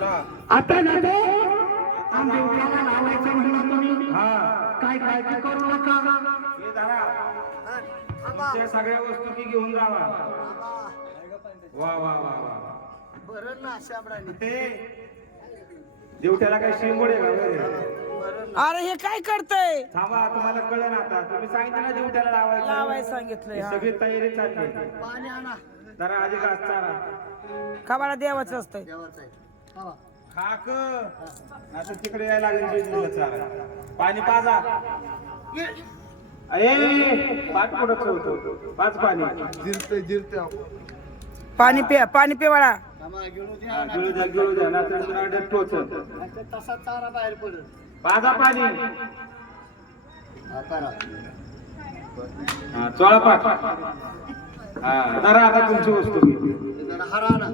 ना आता जातो आणि देवताला लावायचं म्हणलं तुम्ही. हा. काय काळजी करू नका. हे सगळ्या वस्तू की घेऊन जावा. वा वा वा वा. बरं ना हे, देवट्याला काय शिंगोड? अरे हे काय करतय? थांबा तुम्हाला कळलं आता. तुम्ही सांगितलं ना देवट्याला लावायचं लावाय सांगितलंय ही हा. सगळी तयारी चालली पाणी आणा. जरा आधी घास चारा खबाला देवाचं असतंय. खाक. आता तिकडे यायला लागेल चारा पाणी पाजा. पुढं पाच पाणी. जिरते जिरते पाणी पे पाणी पिवाळा गिळू द्या हा. गिळू द्या तसा चारा बाहेर पडेल. पाजा पाणी. चोळा पाठ. हा जरा आता तुमची वस्तू. घे. जरा हरा ना.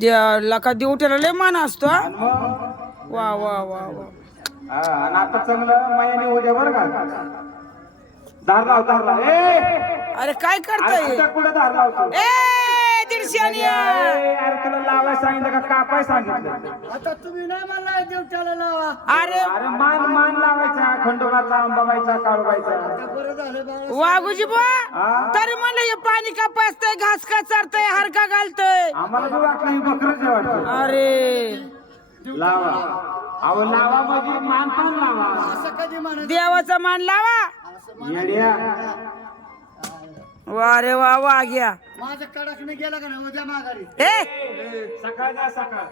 लका देवट्याला लय मान असतो हा. वा वा वा. वा हा, आणि आता चांगलं मायाने उद्या बरं का? धार लाव धार लाव. ए! अरे काय करतय? कुठं धार लावतो. ए! दीडशे ए, अरे तुला लावाय सांगितलं का? कापाय सांगितलं? आता तुम्ही नाही म्हणला देवट्याला लावा. अरे अरे मान मान लावायचा खंडोबाचा अंबाबाईचा काळूबाईचा. आता बरं झालं बाळा. वाघूजी बुवा हा? तरी म्हणलं हे पाणी का पाचतय घास का चारतय हार का घालतय. आम्हाला बी वाटलं ही बकरच वाटतं. अरे. लावा. अहो लावा म्हणजे मान पण लावा. असं कधी म्हणत देवाचा मान लावा. असं म्हण- येड्या. वा रे वा वा घ्या. माझं कडकने गेला का नाही? उद्या माघारी. ए! सकाळ जा सकाळ.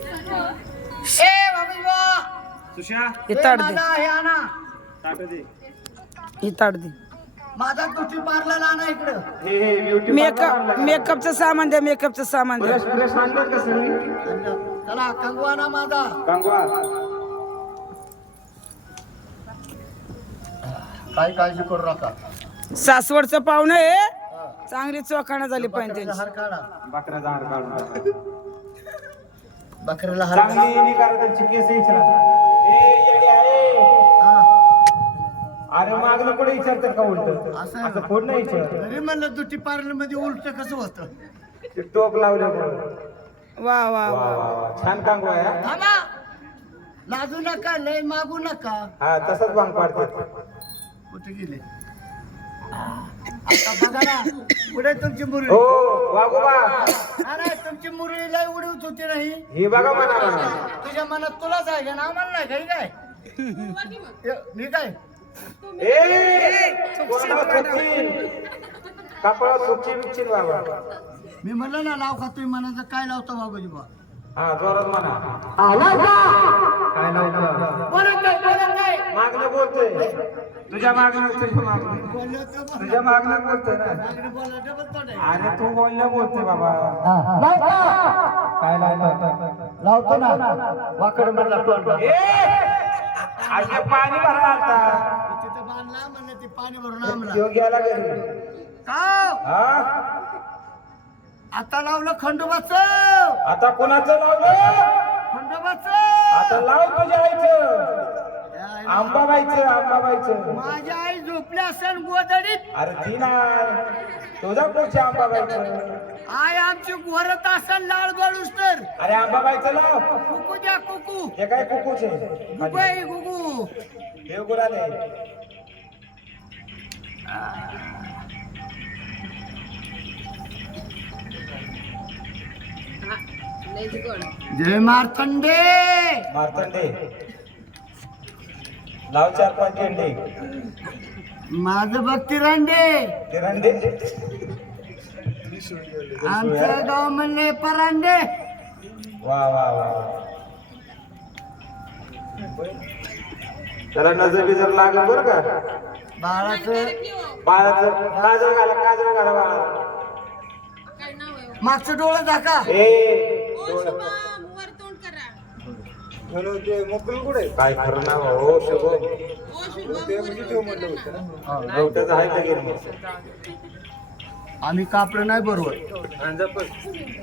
ए बाबू बुवा, सुशा? हे ताट दे. माझा हे आणा. ताट दे. हे ताट दे. माझा तुटी पार्लर आणा इकडं? हे हे ब्युटी मेकअप मेकअपचं सामान द्या मेकअपचं सामान द्या. आणलं. चला आणा माझा. कांगवा. काय काळजी करू नका. सासवडचं पाहुणं आहे. चांगली चोखाणा झाली पाहिजे बकऱ्याला त्यांची. हार काढा. बकऱ्याचा हार काढून टाका. बकऱ्याला हार काढा. चांगली निकार त्यांची केस विचारा ए येड्या ए हा. अरे मागलं कुठे विचारतात का उलट? असं आहे. असं का? फोड नाही तरी म्हणलं दुटी पार्लरमध्ये उलट कसं होतं? ते टोप लावले वा वा वा. छान कांगो आहे हा. थांबा. लाजू नका लय मागू नका. हा तसंच भांग पाडतात. कुठे गेले? आता बघा ना पुढे तुमची मुरळी? हो वागोबा तुमची मुरळी लय उडवत होती नाही. ही बघा म्हणा म्हणा तुझ्या मनात तुलाच आहे का? ना म्हणलं नाही काय? काय मी काय? ए कोणाला बाबा. मी म्हणलं ना लाव का तुम्ही म्हणायचं काय लावतो बाबाजी बा हा जोरात म्हणा. काय लावतो? बोलत नाही बोलत नाही मागणं बोलतोय. तुझ्या मागणं तुझ्या मागणं. तुझ्या मागणं बोलतोय ना. अरे तू बोलल्या बोलतोय बाबा? काय लावतो लावतो ना. वाकड म्हणला अरे पाणी भरा आता तिथं बांधला म्हणलं ते पाणी भरून आमला तो गेला घरी. का हा? आता लावलं खंडोबाच. आता कोणाचं लावलं? खंडोबाच. आता लाव तुझ्या आईचं. आंबाबाईचं आंबाबाईचं. माझी आई झोपली असेल गोदडीत अरे ती नाही. तुझा पुढच्या आंबाबाईचं. आई आमची गोरत असेल लाल गळूस तर. अरे आंबाबाईचं लाव कुकू द्या कुकू. हे काय कुकूचे? गुबाई गुगू. हे गुराले जय मार्तंडे. मारतंडे. लाव चार पाच झेंडे माझं भक्ती रांडे तिरंडे. आमचं गाव म्हणले परांडे. वा वा वा त्याला नजर बिजर लागलं बरं का? बाळाचं बाळाचं काजळ घाला काजळ घाला बाळा. मागचं डोळं दाखा ए वर तोंड करा काय खरं नाव हो शुभम ना. आहे का गिरणी आम्ही कापडे नाही बरोबर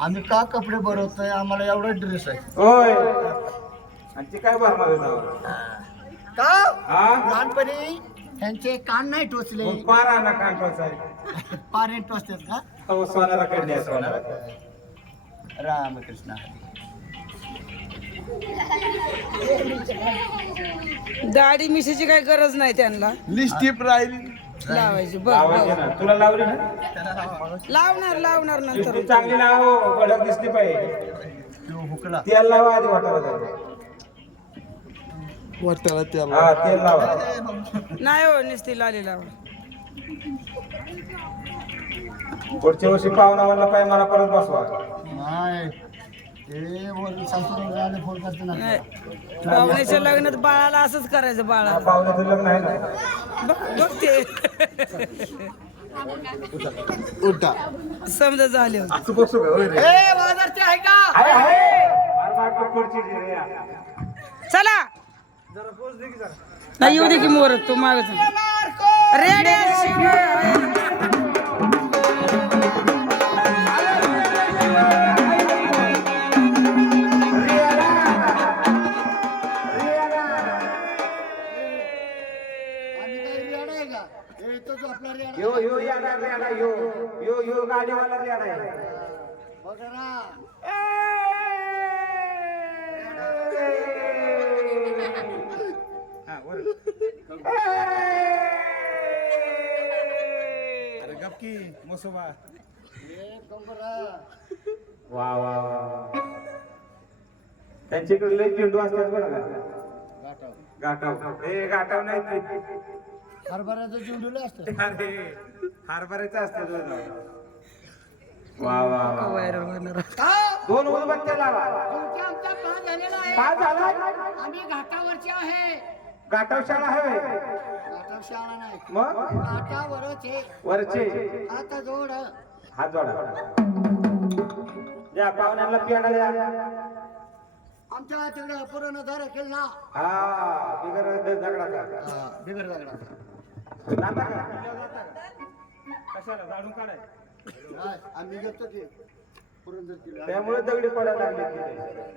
आम्ही का कपडे भरवतोय आम्हाला एवढा ड्रेस आहे. होय. आणि ती काय भरणार आहे नाव? का? हा? लहानपणी त्यांचे कान नाही टोचले. मग पारा ना कांटाचा आहे पारे टोचतात का? हो सोनारा कडे सोनारा रामकृष्ण दाढी मिशीची काही गरज नाही त्यांना. लिस्टिप राहिली. लावायची. बघ तुला लावली ना? लावणार लावणार नंतर. ती चांगली लाव भडक दिसली पाहिजे. तो हुकला. तेल लावा आधी वाटायला. वाटायला त्याला हा तेल लावा. नाही हो नुसती लाली लावा. पुढच्या वर्षी पाहुणावाला पाय मला परत बसवा. नाही. पाहुण्याच्या लग्नात बाळाला असंच करायचं बाळाला. पाहुण्याचं लग्न आहे ना? बघ बघ ते उठा. समजा झाले का? आहे. चला. नाही येऊ दे की मोर तू माग रेडी रेड आहे का? हे तो जो आपला रेड यो यो याडा यो यो. यो गाडीवाला रेडा आहे. बघा ना. हा, वर. अरे गपकी मसोबा. हे कंबरा वा वा वा त्यांच्याकडे लय चेंडू असतात बरं का? गाठाव. गाठाव. हे गाठाव नाही ते. हरभऱ्याचं चिवडुलं असतं. अरे हरभऱ्याचं असते वा वा वा व्हायरल होणार. दोन उदबत्त्या लावा आमचा झालेला आहे. काय झाला? आम्ही घाटावरचे आहे. गाठाव शाळा शाळा नाही. मग? घाटावरचे वरचे. आता जोड. हात जोडा. द्या पाहुण्याला पियाला द्या. आमच्या तिकडे पुरण धर केला हा बिगर दगडाचा बिगर दगडा? कशाला? काढाय आम्ही घेतो की. त्यामुळे दगडी पडायला लागले.